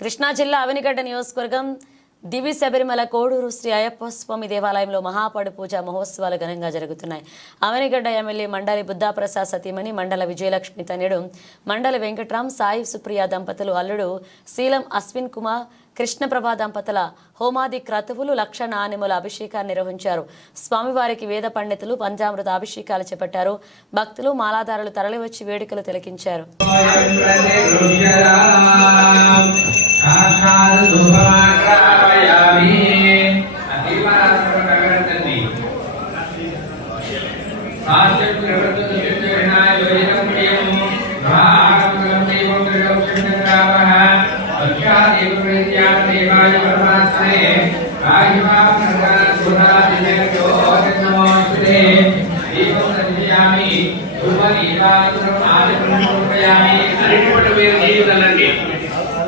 కృష్ణా జిల్లా అవనిగడ్డ నియోజకవర్గం దివి శబరిమల కోడూరు శ్రీ అయ్యప్ప స్వామి దేవాలయంలో మహాపడు పూజ మహోత్సవాలు ఘనంగా జరుగుతున్నాయి. అవనిగడ్డ ఎమ్మెల్యే మండలి బుద్ధాప్రసాద్ సతీమణి మండల విజయలక్ష్మి తనయుడు మండలి వెంకట్రామ్ సాయి సుప్రియ దంపతులు అల్లుడు శీలం అశ్విన్ కుమార్ కృష్ణప్రభా దంపతుల హోమాది క్రతువులు లక్ష నాణెముల అభిషేకాన్ని నిర్వహించారు. స్వామివారికి వేద పండితులు పంచామృత అభిషేకాలు చేపట్టారు. భక్తులు మాలాధారులు తరలివచ్చి వేడుకలు తిలకించారు. Terima kasih.